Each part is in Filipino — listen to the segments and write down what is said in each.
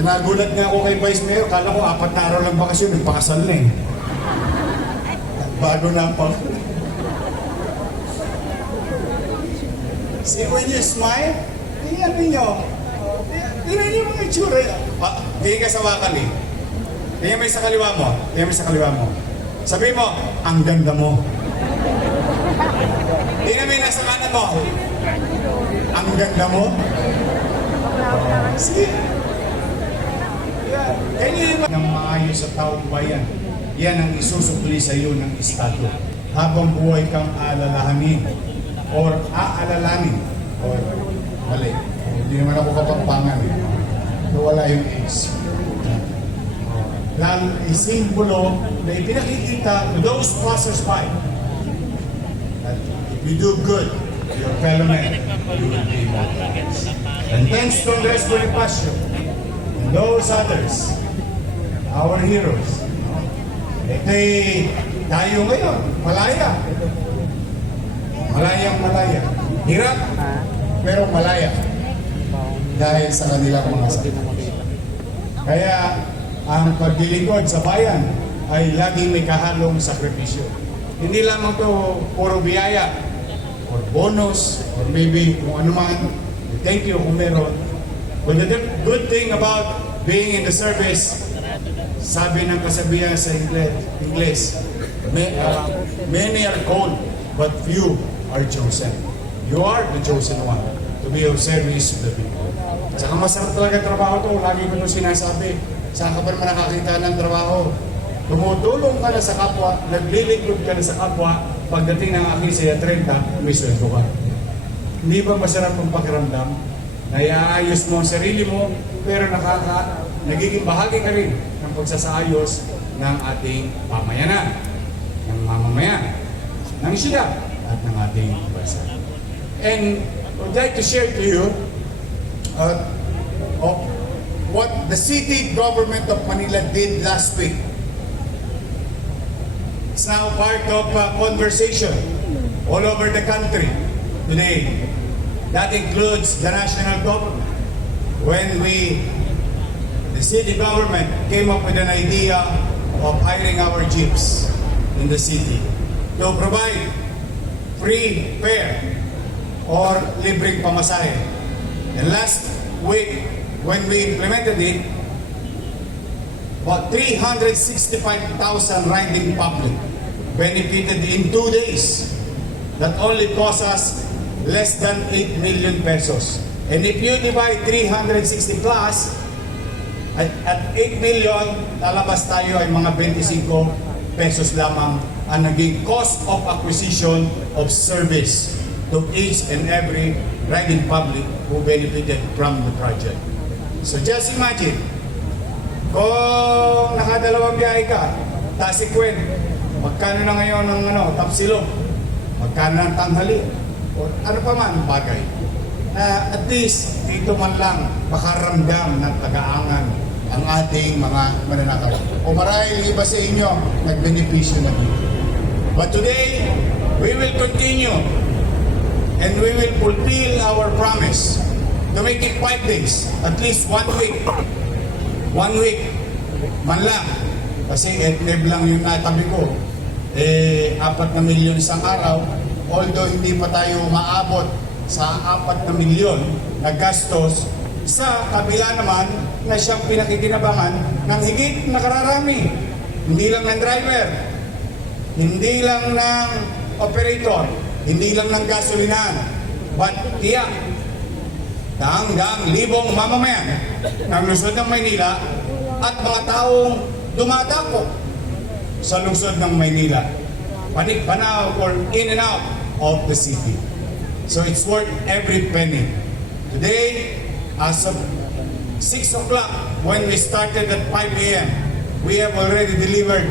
Nagulat nga ako kay Vice Mayor, kala ko 4 na araw lang bakasyon, nagpakasal na eh. Bago na pa. See, when you smile, tingnan ninyo. Tingnan niyo mga itsura. Tingin ka sa wakal eh. Tingnan mo sa kaliwa mo. Tingnan mo sa kaliwa mo. Sabi mo, ang ganda mo. Tingnan mo yung nasa kanan mo. Ang ganda mo. See? Yeah. Kaya ng maayos sa taong bayan, yan ang isusukli sa iyo ng Estado. Habang buhay kang aalalahanin or aalalanin or mali. Hindi naman ako kapampangan. So wala yung X. Lang isimbolo na ipinakikita to those passers-by that if you do good to your fellow men, you will be more. And thanks to Andres Bonifacio and those others, our heroes, tayo ngayon, malaya. Malayang-malaya. Hirap, pero malaya. Dahil sa kanilang mga sakit. Kaya, ang paglilingkod sa bayan ay laging may kahalong sakripisyo. Hindi lamang to puro biyaya or bonus or maybe kung ano man. Thank you kung meron. But the good thing about being in the service, sabi ng kasabihan sa Ingles, many are called but few are chosen. You are the chosen one to be of service to the people. Saka masarap talaga trabaho to. Lagi ko ito sinasabi. Saan ka pa naman nakakita ng trabaho? Tumutulong ka na sa kapwa, naglilingkod ka na sa kapwa, pagdating ng aking saya 30, may sweldo ka. Hindi ba masarap ang pakiramdam na iaayos mo ang sarili mo, pero nagiging bahagi ka rin ng pagsasaayos ng ating pamayanan, ng mamamayan, ng siyudad, at ng ating bansa. And I would like to share to you what the city government of Manila did last week. It's now part of conversation all over the country today. That includes the national government. When the city government came up with an idea of hiring our jeeps in the city to provide free fare or libreng pamasahe. And last week, when we implemented it, about 365,000 riding public benefited in 2 days. That only cost us less than 8 million pesos. And if you divide 360 plus, at 8 million, lalabas tayo ay mga 25 pesos lamang ang naging cost of acquisition of service to each and every riding public who benefited from the project. So just imagine, kung nakadalawang biyahe ka, Tasikwen, magkano na ngayon ng Tapsilog, magkano ng tanghali, o ano pa man bagay. At least, dito man lang makaramdam ng tagaangan ang ating mga mananakaw. O marahil iba sa inyo, nagbenepisyo na dito. But today, we will continue and we will fulfill our promise to make it 5 days, at least 1 week. 1 week, man lang. Kasi etneb lang yung natabi ko. 4 na milyon isang araw. Although hindi pa tayo maabot sa 4 na milyon na gastos, sa kabila naman na siyang pinakikinabangan ng higit na kararami. Hindi lang ng driver, hindi lang ng operator, hindi lang ng gasolinahan, but tiyak daang-daang libong mamamayan ng lungsod ng Maynila at mga taong dumadako sa lungsod ng Maynila, panik-panaw or in and out of the city. So it's worth every penny. Today, as of 6 o'clock, when we started at 5 a.m., we have already delivered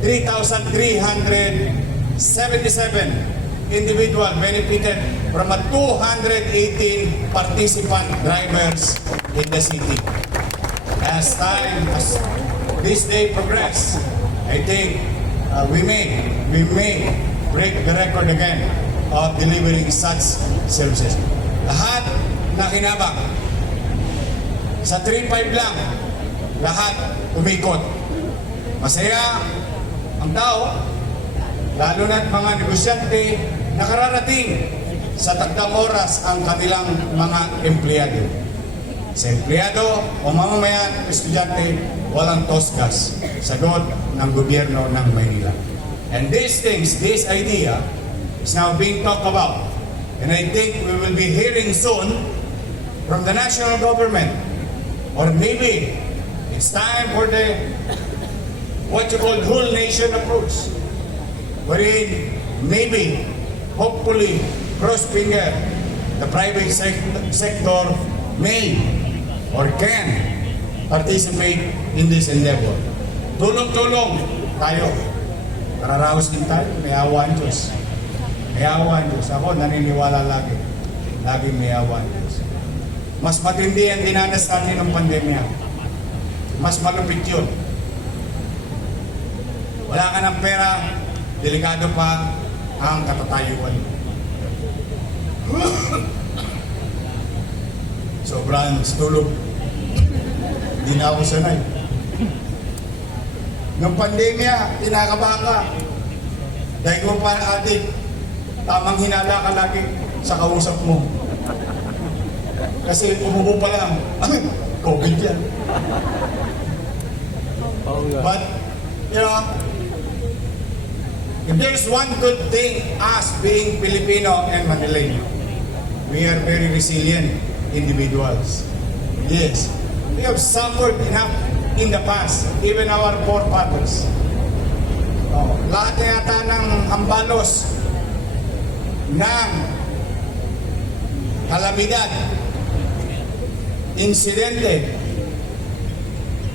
3,377 individual benefited from a 218 participant drivers in the city. As this day progress, I think we may break the record again of delivering such services. Lahat na kinabang sa 3.5 lang lahat umikot. Masaya ang tao, lalo na't mga negosyante nakararating sa takdang oras ang kanilang mga empleyado. Sa empleyado o mamamayan, estudyante, walang tosgas, sagot ng gobyerno ng Maynila. And these things, this idea is now being talked about. And I think we will be hearing soon from the national government, or maybe it's time for the what you call whole nation approach, wherein maybe, hopefully, cross finger, the private sector may or can participate in this endeavor. Tulong-tulong tayo. Kararaos din tayo, may awa ang Diyos. May awa ang Diyos. Ako naniniwala lagi. Lagi may awa ang Diyos. Mas matindi ang dinanas natin ng pandemya. Mas malupit yun. Wala ka ng pera, delikado pa ang katatayuan. Sobrang tulog. Hindi na ako sanay. Nung pandemya, tinakabahan ka. Dahil ko pa adik, tamang hinala ka lagi sa kausap mo. Kasi umubo pa lang, COVID yan. But, you know, if there's one good thing, us being Filipino and Manileño, we are very resilient individuals. Yes, we have suffered enough in the past, even our forefathers. Lahat na yata ng ambalos ng kalamidad, insidente,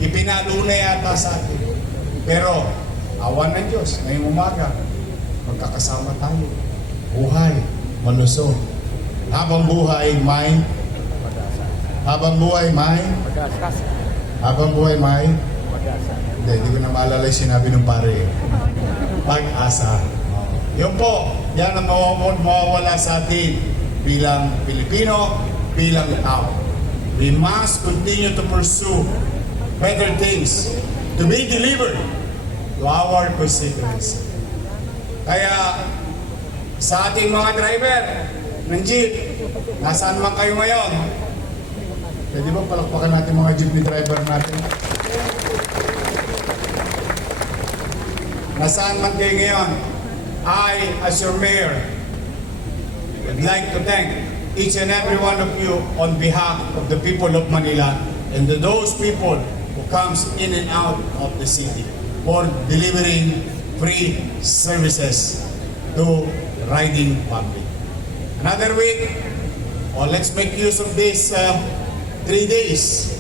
ipinalo na yata sa atin. Pero, awan ng Diyos, ngayong umaga, magkakasama tayo. Buhay, malusog. Habang buhay, may habang buhay, may habang buhay, may hindi ko na maalala yung sinabi ng pare. Pag-asa. Yun po, yan ang mawawala sa atin bilang Pilipino, bilang tao. We must continue to pursue better things to be delivered to our constituents. Kaya sa ating mga driver ng jeep, nasaan man kayo ngayon, pwede ba palakpakan natin mga jeepney driver natin? Nasaan man kayo ngayon, I, as your mayor, would like to thank each and every one of you on behalf of the people of Manila and to those people who comes in and out of the city for delivering free services to riding public. Another week, let's make use of this 3 days.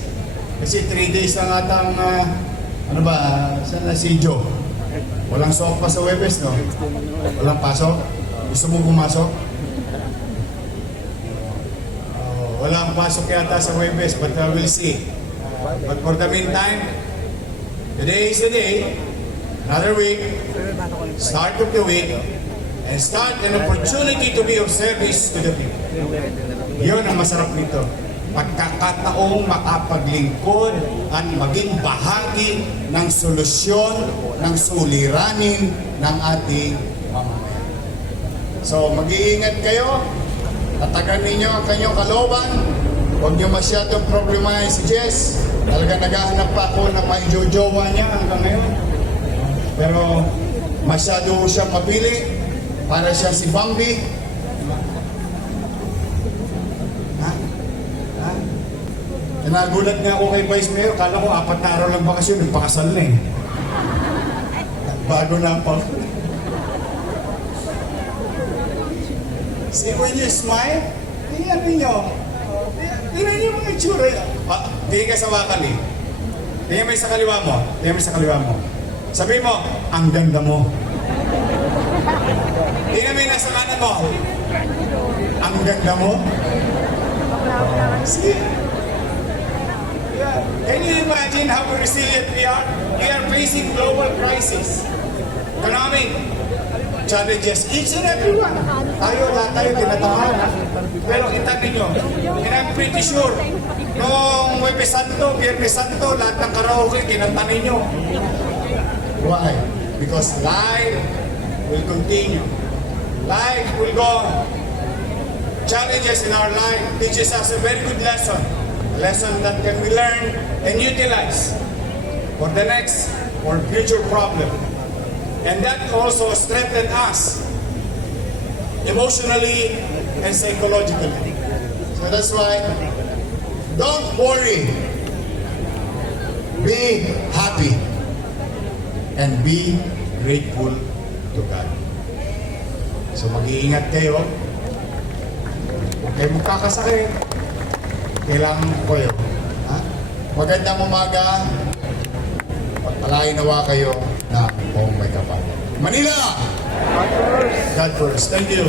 Kasi 3 days lang atang, ano ba, saan na si Joe? Walang sock pa sa Webes, no? Walang pasok? Gusto mo pumasok? Walang pasok yata sa Webes, but we'll see. But for the meantime, today is the day, another week, start of the week, and start an opportunity to be of service to the people. Yun ang masarap nito. Pagkakataong makapaglingkod at maging bahagi ng solusyon ng suliranin ng ating mamamayan. So, mag-iingat kayo. Tatagan ninyo ang kanyang kalooban. Huwag niyo masyadong problemahin si Jess. Talaga naghahanap pa ako ng may jojowa niya hanggang ngayon. Pero masyado siya mapili para siya si Bambi. Nagulat nga ako kay Vice Mayor, kala ko 4 na araw lang bakasyon, nagpakasal na eh. Bago na pa. See, when you smile, tingnan ninyo. Tingnan niyo mga itsura. Tingnan ka sa wakal eh. Tingnan mo sa kaliwa mo. Tingnan mo sa kaliwa mo. Sabi mo, ang ganda mo. Tingnan mo yung nasa kanan mo. Ang ganda mo. See? Can you imagine how resilient we are? We are facing global crisis, economic challenges, each and every one. Lahat tayo tinatahan. Pero kita ninyo, and I'm pretty sure Noong Huwebes Santo, Biyernes Santo, lahat ng karaoke, kinanta ninyo. Why? Because life will continue. Life will go on. Challenges in our life teaches us a very good lesson. A lesson that can be learned and utilized for the next or future problem. And that also strengthens us emotionally and psychologically. So that's why, don't worry. Be happy. And be grateful to God. So mag-iingat kayo. Huwag kayo magkakasakit. Kailangan ko kayo. Ha? Magandang umaga. Pagpalain nawa kayo na buong may kapal. Manila! God first. Thank you.